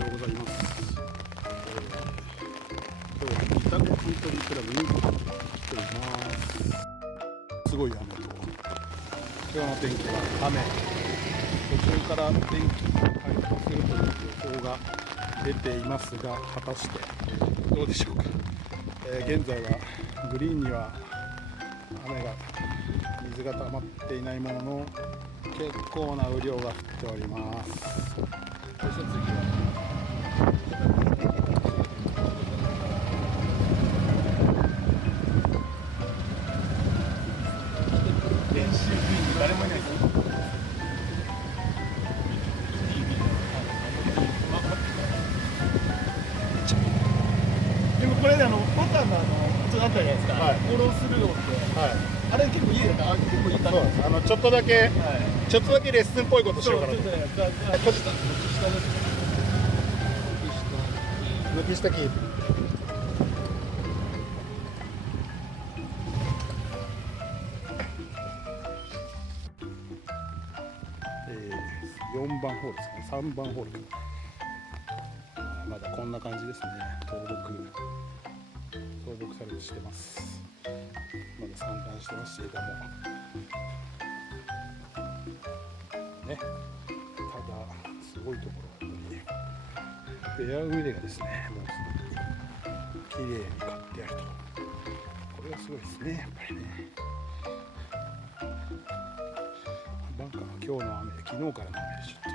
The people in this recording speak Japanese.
ようございます。今日は倶楽部カントリークラブに来ています。すごい雨と、今日の天気は雨、途中から天気が回復するという予報が出ていますが、果たしてどうでしょうか。現在はグリーンには水が溜まっていないものの、結構な雨量が降っております。そして次は練習グリーンに誰もいないです。でもこれね、ボタンの普通あったじゃないですか、はい、フォロースルー音って、はい、あれ結構家だった、結構いい感じ。そうです。ちょっとだけ、はい、ちょっとだけレッスンっぽいことしようかなと。軒下キープ。4番ホールですかね、3番ホールかな。まだこんな感じですね。登録されてしてます。まだ参観してますけれどもね。ただすごいところはやっぱりフェアウェイがですね、もうすごく綺麗に刈ってあると、これがすごいですね。やっぱりね、バンカーは今日の雨で、昨日からの雨でちょっと